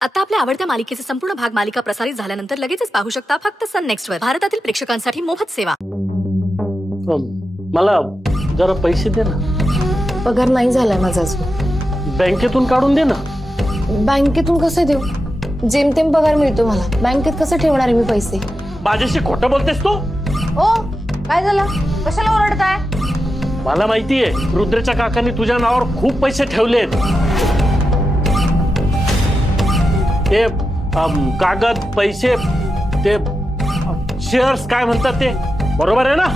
आता आपल्या आवडत्या मालिकेचे संपूर्ण भाग मालिका प्रसारित झाल्यानंतर लगेचच पाहू शकता फक्त सन नेक्स्ट वर. भारतातील प्रेक्षकांसाठी मोफत सेवा. मला जरा पैसे दे ना. पगार नाही झालाय माझा अजून. बँकेतून काढून दे ना. बँकेतून कसे देऊ? जेमतेम पगार मिळतो मला. बँकेत कसं ठेवणार आहे मी पैसे? माझ्याशी खोटं बोलतेस तू? ओ काय झालं? कशाला ओरडताय? मला माहितीये रुद्रच्या काकांनी तुझ्या नावावर खूप पैसे ठेवलेत. ते कागद पैसे ते शेअर्स काय म्हणतात ते बरोबर आहे ना?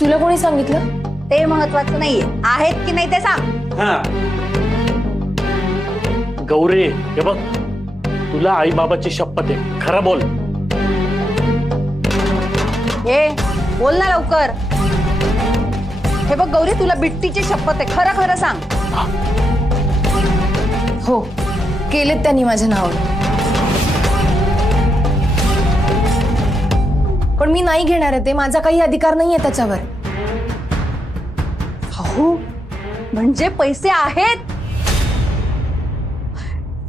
तुला कोणी सांगितलं? ते महत्वाचं नाहीये. आहेत की नाही ते सांग. गौरी हे बघ तुला आई बाबाची शपथ आहे, खरं बोल. हे बोल ना लवकर. हे बघ गौरी तुला बिट्टीची शपथ आहे, खरं खरं सांग. हो केलेत त्यांनी माझ्या नावावर, पण मी नाही घेणार आहे ते. माझा काही अधिकार नाहीये त्याच्यावर. हो म्हणजे पैसे आहेत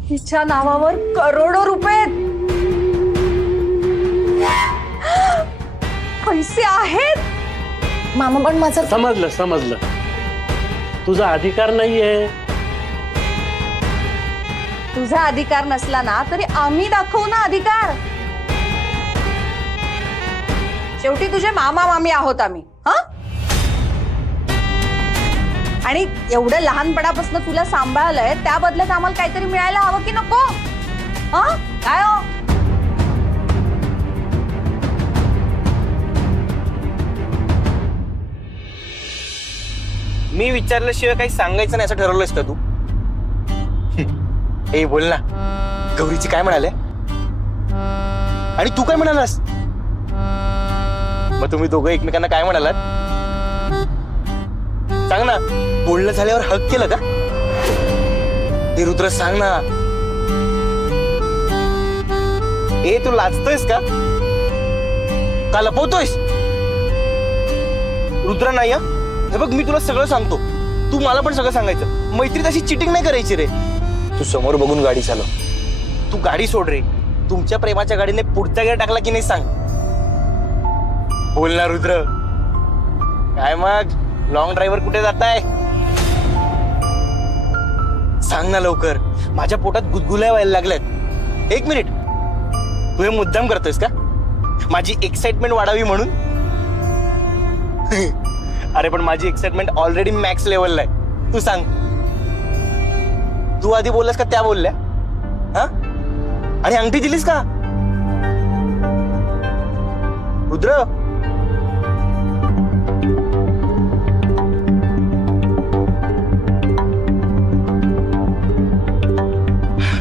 हिच्या नावावर, करोडो रुपये पैसे आहेत. मामा पण माझं समजलं तुझा अधिकार नाहीये. तुझा अधिकार नसला ना तरी आम्ही दाखवू ना अधिकार. शेवटी तुझे मामा मामी आहोत आम्ही. आणि एवढं लहानपणापासून तुला सांभाळलंय त्या बदल्यात आम्हाला काहीतरी मिळायला हवं की नको? काय हो? मी विचारल्याशिवाय काही सांगायचं नाही असं ठरवलंयस का तू? ए बोल ना. गौरीची काय म्हणाले आणि तू काय म्हणालास? मग तुम्ही दोघं एकमेकांना काय म्हणालात सांग ना. बोलणं झाल्यावर हक केलं का? हे रुद्र सांग ना. ए तू लाजतोयस का? का लपवतोयस? रुद्र नाही. हे बघ मी तुला सगळं सांगतो, तू मला पण सगळं सांगायचं. मैत्रीत अशी चिटिंग नाही करायची रे. तू समोर बघून गाडी चालव. तू गाडी सोड रे. तुमच्या प्रेमाच्या गाडीने पुढचा गेअर टाकला की नाही सांग. बोल ना रुद्र. काय मग लॉंग ड्रायव्हर कुठे जाताय? सांग ना लवकर. माझ्या पोटात गुदगुल्या व्हायला लागल्यात. एक मिनिट. तू हे मुद्दाम करतोयस का? माझी एक्साइटमेंट वाढावी म्हणून? अरे पण माझी एक्साइटमेंट ऑलरेडी मॅक्स लेवलला आहे. तू सांग. तू आधी बोललास का त्या बोलल्या? आणि अंगठी दिलीस का? रुद्र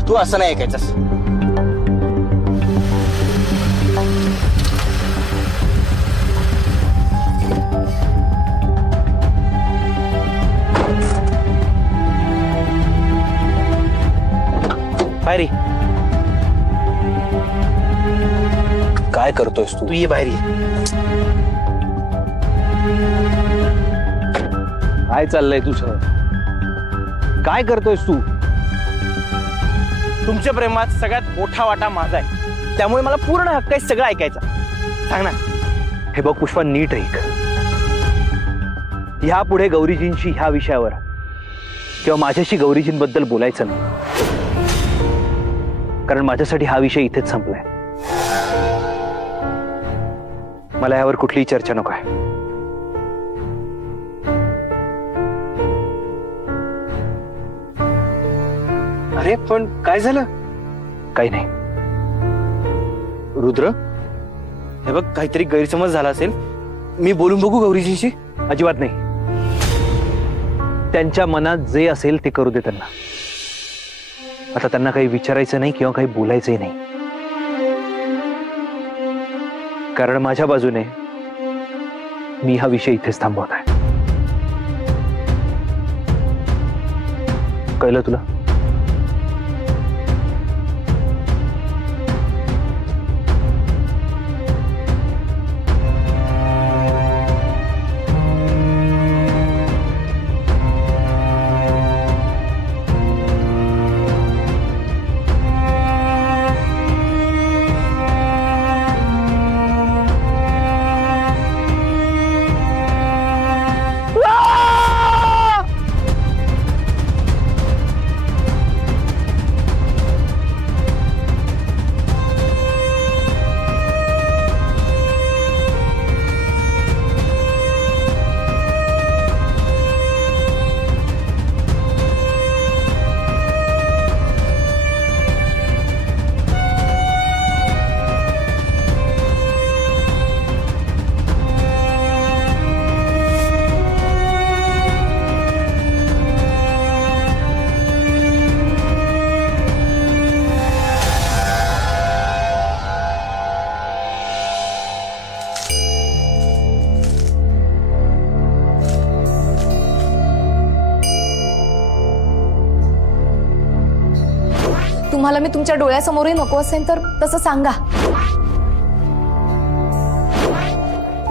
तू असं नाही ऐकायचंस. बाहेर काय करतोयस तू? ये बाहेर. काय चाललंय तुझं? काय करतोयस तू? तुमच्या प्रेमात सगळ्यात मोठा वाटा माझा आहे, त्यामुळे मला पूर्ण हक्क आहे सगळं ऐकायचा. सांग ना. हे बघ पुष्पा नीट ऐक. ह्यापुढे गौरीजींशी ह्या विषयावर किंवा माझ्याशी गौरीजींबद्दल बोलायचं नाही, कारण माझ्यासाठी हा विषय इथेच संपलाय. मला यावर कुठलीही चर्चा नको आहे. अरे पण काय झालं? काही नाही. रुद्र हे बघ काहीतरी गैरसमज झाला असेल. मी बोलून बघू गौरीजींशी? अजिबात नाही. त्यांच्या मनात जे असेल ते करू दे त्यांना. आता त्यांना काही विचारायचं नाही किंवा काही बोलायचंही नाही, कारण माझ्या बाजूने मी हा विषय इथेच थांबवत आहे. कळलं तुला? तुम्हाला मी तुमच्या डोळ्यासमोरही नको असेल तर तसं सांगा.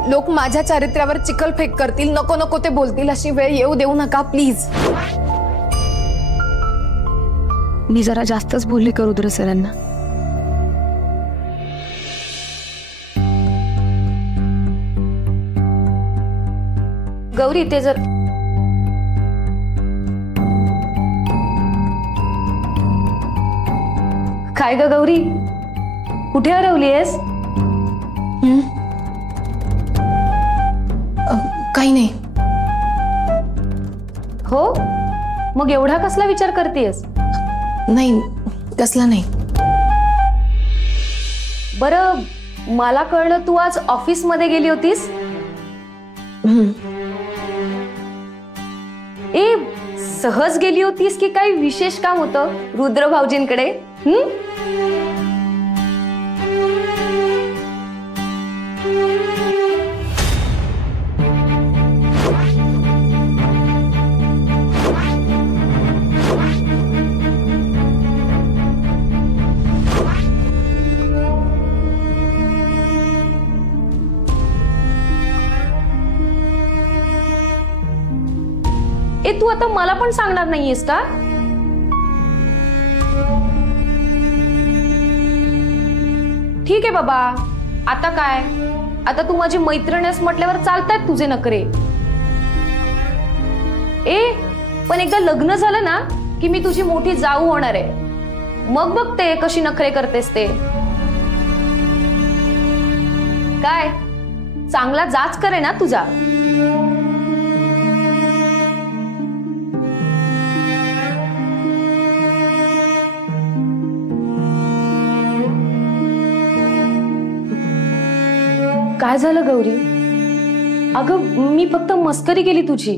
लोक माझ्या चारित्र्यावर चिखलफेक करतील, नको नको ते बोलतील, अशी वेळ येऊ देऊ नका प्लीज. मी जरा जास्तच बोलली का रुद्र सरांना? गौरी ते जर काय ग गौरी, कुठे हरवलीयस? काही नाही. हो, मग एवढा कसला विचार करतेस? नाही, कसला नाही. बरं, मला कळलं तू आज ऑफिस मध्ये गेली होतीस. ए, सहज गेली होतीस की काही विशेष काम होतं रुद्र भाऊजींकडे? ए, तू आता मला पण सांगणार नाहीयेस का? ठीक आहे बाबा, आता काय, आता तू माझी मैत्रीण आहेस म्हटल्यावर चालतायत तुझे नखरे. ए, पण एकदा लग्न झालं ना की मी तुझी मोठी जाऊ होणार आहे, मग बघते कशी नखरे करतेस ते. काय चांगला जाच करे ना तुझा. काय झालं गौरी? अगं मी फक्त मस्करी केली तुझी.